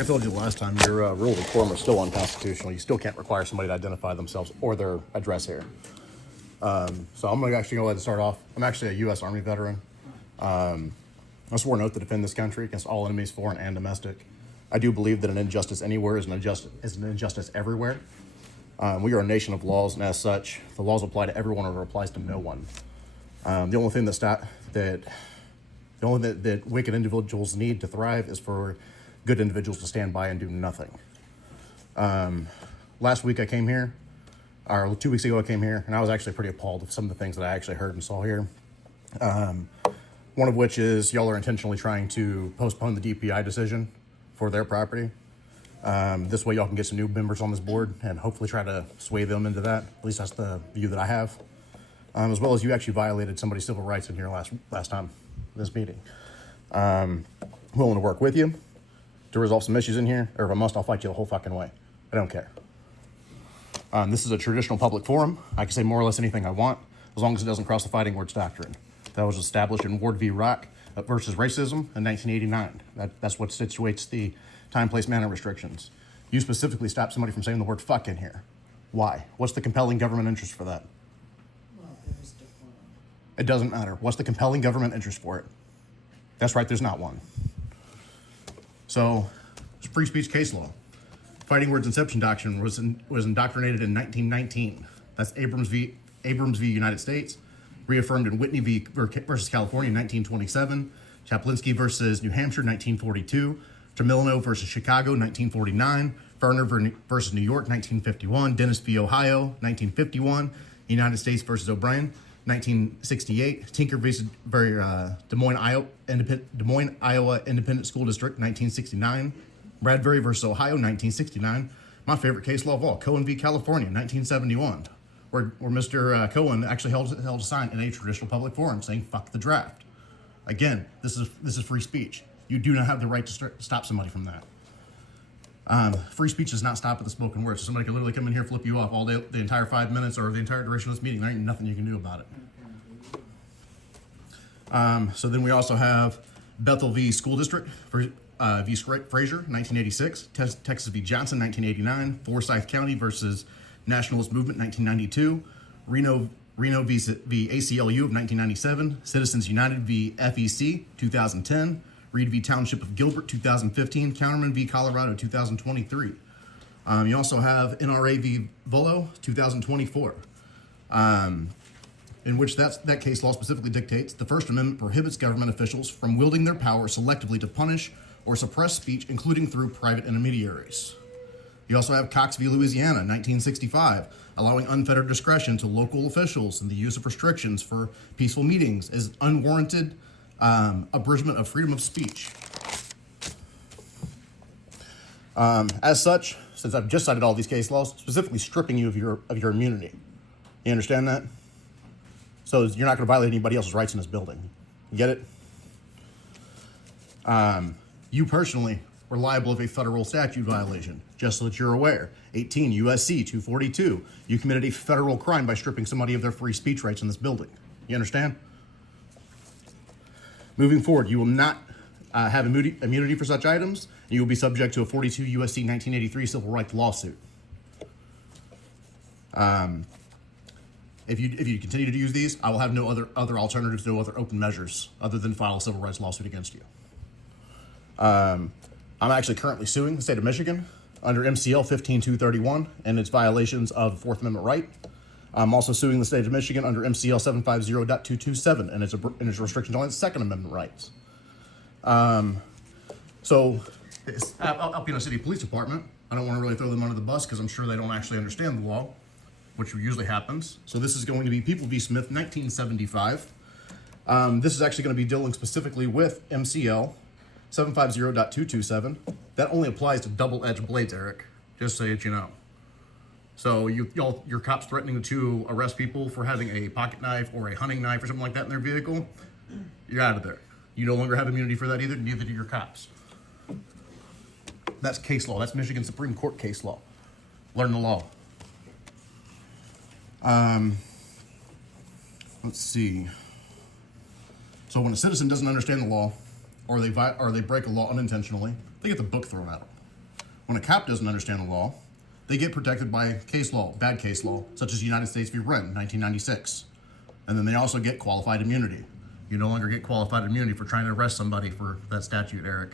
I told you last time, your rule of quorum are still unconstitutional. You still can't require somebody to identify themselves or their address here. So I'm actually going to let it start off. I'm actually a U.S. Army veteran. I swore an oath to defend this country against all enemies, foreign and domestic. I do believe that an injustice anywhere is an injustice everywhere. We are a nation of laws, and as such, the laws apply to everyone or applies to no one. The only thing that wicked individuals need to thrive is for good individuals to stand by and do nothing. Last week I came here, or 2 weeks ago I came here, and I was actually pretty appalled with some of the things that I actually heard and saw here. One of which is y'all are intentionally trying to postpone the DPI decision for their property. This way y'all can get some new members on this board and hopefully try to sway them into that. At least that's the view that I have. As well as you actually violated somebody's civil rights in here last time, this meeting. Willing to work with you to resolve some issues in here, or if I must, I'll fight you the whole fucking way. I don't care. This is a traditional public forum. I can say more or less anything I want, as long as it doesn't cross the fighting words doctrine. That was established in Ward v. Rock versus Racism in 1989. That's what situates the time, place, manner restrictions. You specifically stopped somebody from saying the word fuck in here. Why? What's the compelling government interest for that? Well, there's different. It doesn't matter. What's the compelling government interest for it? That's right, there's not one. So, it's free speech case law. Fighting words inception doctrine was indoctrinated in 1919. That's Abrams v. United States, reaffirmed in Whitney versus California in 1927, Chaplinsky versus New Hampshire 1942, Tremilano versus Chicago 1949, Ferner versus New York 1951, Dennis v. Ohio 1951, United States versus O'Brien 1968, Tinker versus Des Moines, Iowa Independent School District 1969, Bradbury versus Ohio 1969, my favorite case law of all, Cohen v. California 1971, where Mr. Cohen actually held a sign in a traditional public forum saying "fuck the draft." Again, this is free speech. You do not have the right to stop somebody from that. Free speech does not stop at the spoken word. So somebody can literally come in here, flip you off all day, the entire 5 minutes, or the entire duration of this meeting. There ain't nothing you can do about it. So then we also have Bethel v. School District v. Frazier, 1986. Texas v. Johnson, 1989. Forsyth County versus Nationalist Movement, 1992. Reno v. ACLU of 1997. Citizens United v. FEC, 2010. Reed v. Township of Gilbert, 2015. Counterman v. Colorado, 2023. You also have NRA v. Volo, 2024, in which that case law specifically dictates the First Amendment prohibits government officials from wielding their power selectively to punish or suppress speech, including through private intermediaries. You also have Cox v. Louisiana, 1965, allowing unfettered discretion to local officials, and the use of restrictions for peaceful meetings is unwarranted abridgment of freedom of speech. As such, since I've just cited all these case laws, specifically stripping you of your immunity. You understand that? So you're not going to violate anybody else's rights in this building. You get it? You personally were liable of a federal statute violation, just so that you're aware. 18 U.S.C. 242. You committed a federal crime by stripping somebody of their free speech rights in this building. You understand? Moving forward, you will not have immunity for such items, and you will be subject to a 42 U.S.C. 1983 civil rights lawsuit. If you continue to use these, I will have no other alternatives, no other open measures other than file a civil rights lawsuit against you. I'm actually currently suing the state of Michigan under MCL 15231 and its violations of the Fourth Amendment right. I'm also suing the state of Michigan under MCL 750.227 and its restrictions on its Second Amendment rights. So, Alpena City Police Department, I don't want to really throw them under the bus because I'm sure they don't actually understand the law, which usually happens. So this is going to be People v. Smith, 1975. This is actually going to be dealing specifically with MCL 750.227. That only applies to double-edged blades, Eric, just so that you know. So your cops threatening to arrest people for having a pocket knife or a hunting knife or something like that in their vehicle, you're out of there. You no longer have immunity for that either, neither do your cops. That's case law. That's Michigan Supreme Court case law. Learn the law. Let's see. So when a citizen doesn't understand the law, or they break a law unintentionally, they get the book thrown at them. When a cop doesn't understand the law, they get protected by case law, bad case law, such as United States v. Wren, 1996. And then they also get qualified immunity. You no longer get qualified immunity for trying to arrest somebody for that statute, Eric.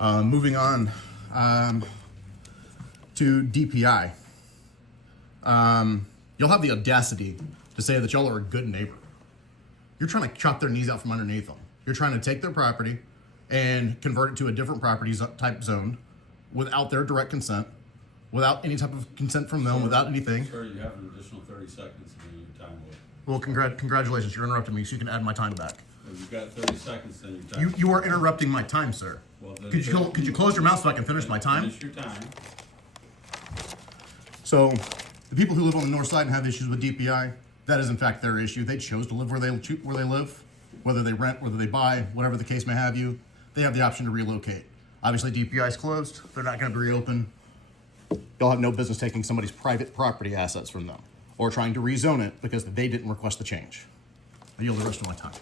Moving on to DPI. You'll have the audacity to say that y'all are a good neighbor. You're trying to chop their knees out from underneath them. You're trying to take their property and convert it to a different property type zone without their direct consent, without any type of consent from them, without anything. Sir, you have an additional 30 seconds to do your time away. Well, congratulations, you're interrupting me, so you can add my time back. If you've got 30 seconds, then your time. You are interrupting my time, sir. Well, then Could you close your mouth so I can finish my time? Finish your time. So, the people who live on the north side and have issues with DPI, that is in fact their issue. They chose to live where they live, whether they rent, whether they buy, whatever the case may have you. They have the option to relocate. Obviously, DPI is closed. They're not going to be reopened. You'll have no business taking somebody's private property assets from them or trying to rezone it because they didn't request the change. I yield the rest of my time.